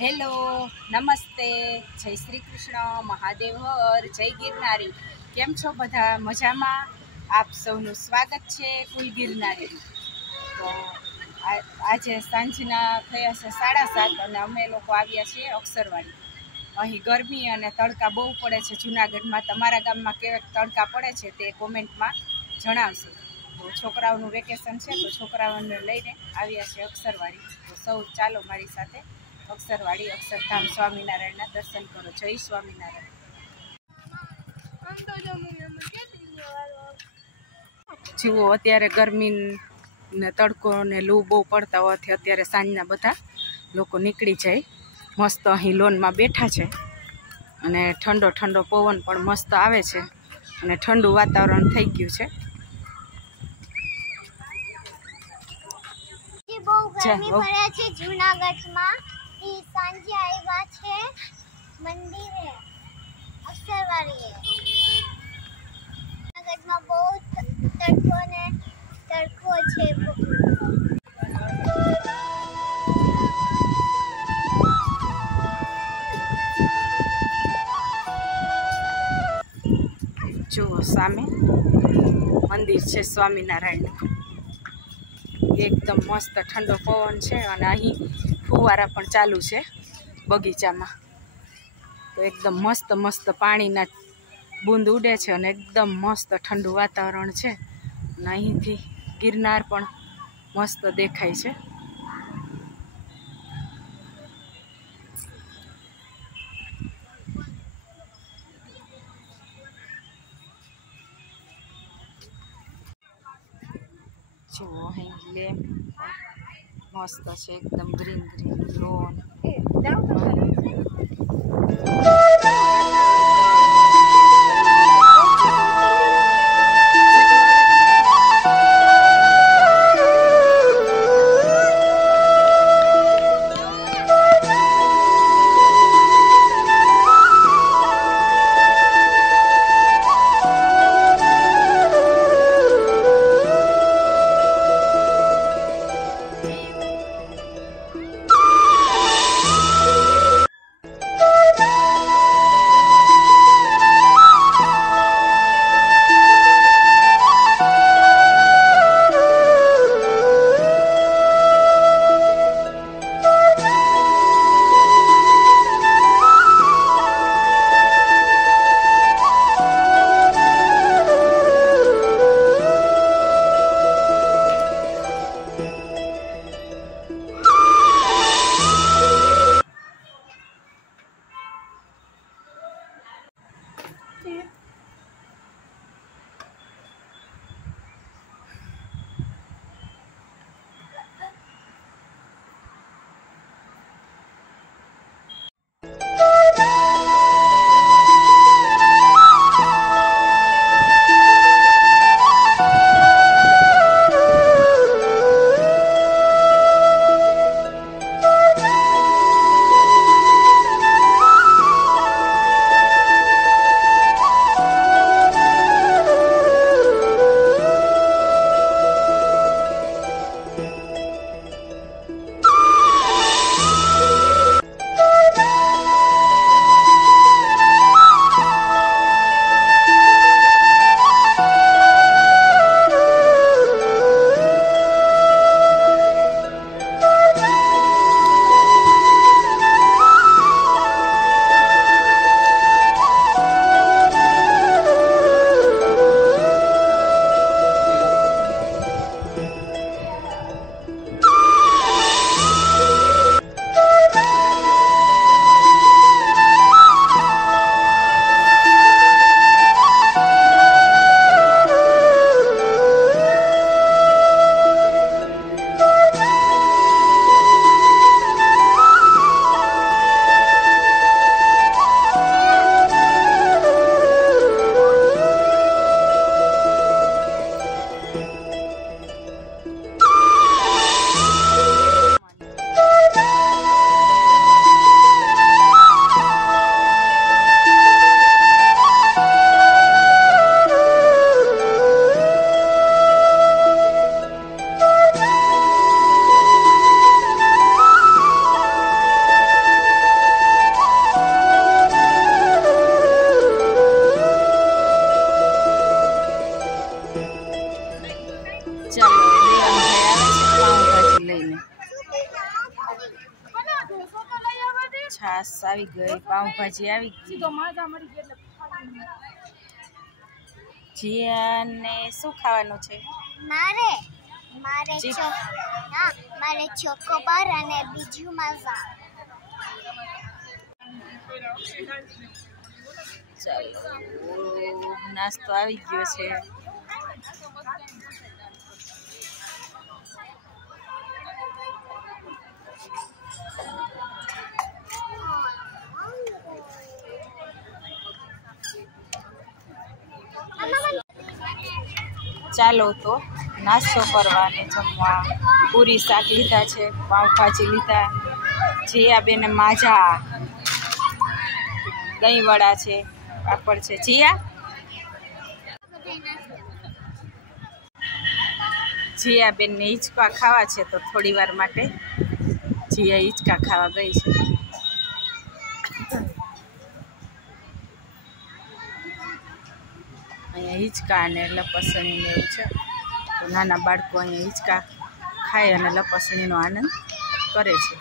Hello नमस्ते जय श्री कृष्ण महादेव हर जय गिरनारी केम छो बधा मजामा आप सौनु स्वागत है कुलगिरनारी। तो आज सांजना थया छे 7:30 अने अमे लोको आव्या छे अक्षरवाड़ी। अहीं गरमी अने तड़का बहु पड़े छे जुनागढ़मां। तमारा गाममां केवा तड़का पड़े छे ते कोमेंटमां जणावशो। तो छोकराओनुं वेकेशन छे तो छोकराओने लईने आव्या छे अक्षरवाड़ी। तो सौ चालो मारी साथे अक्षरवाड़ी अक्षरधाम स्वामीनारायण दर्शन करो। जय स्वामीनारायण। जीवो अत्यारे गरमी ने तड़को ने लू बहु पड़ता होवाथी अत्यारे सांजना बधा लोको निकળી જાય। मस्त અહીં લોનમાં બેઠા છે અને ઠંડો ઠંડો પવન પણ મસ્ત આવે છે અને ઠંડુ વાતાવરણ થઈ ગયું છે। ગરમી પડે છે જૂનાગઢમાં। ઈ સાંજે આવ્યા છે મંદિરે અક્ષરવાડીએ। જૂનાગઢમાં બહુ તડકો છે। જો સામે મંદિર છે સ્વામિનારાયણ। एकदम मस्त ठंडो पवन है और अहीं फुवारा पण चालू है बगीचा में। तो एकदम मस्त मस्त पानी ना बूंद उड़े छे और एकदम मस्त ठंडू वातावरण है। अहीं थी गिरनार पण मस्त देखाय छे। जो अहीं लेम मस्त है एकदम ग्रीन ग्रीन लोन। છાશ આવી ગઈ, પાઉંભાજી આવી ગઈ. જીયાને શું ખાવાનું છે? મારે જી. મારે ચોકોબાર અને બીજું મજા. ચાલો, નાસ્તો આવી ગયો છે. ચાલો તો નાસ્તો કરવા અને જમવા. પૂરી શાક લીધા છે, પાઉંભાજી લીધા, જીયાબેન માજા, દહીં વડા છે, પાપડ છે. જીયાબેનને હિંચકા ખાવા છે તો થોડી વાર માટે જીયા હિંચકા ખાવા ગઈ છે. અહીંયા હિંચકા અને લપસણીને એવું છે, તો નાના બાળકો અહીંયા હિંચકા ખાય અને લપસણીનો આનંદ કરે છે.